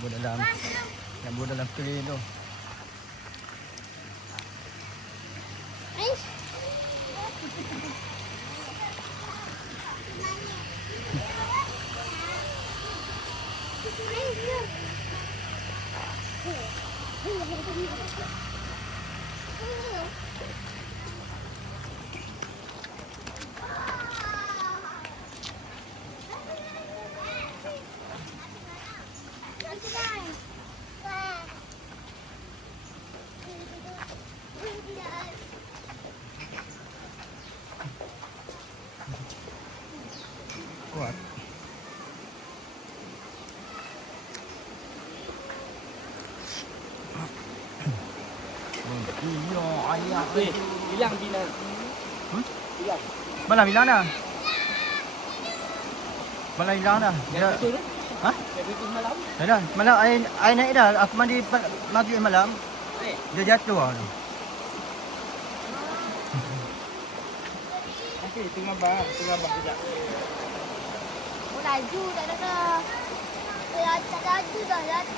Nak buat dalam tray tu. Kuat. Iya, ayah. Hilang Dina. Hilang. Malam hilang dah. Malam hilang dah. Dia, Betul tu? ha? Betul malam? Dah. Malam air naik dah. Aku mandi maghrib malam. Dia jatuh lah tu. Okey, tengah bah sekejap. Oh, laju tak ada dah. Tak laju dah.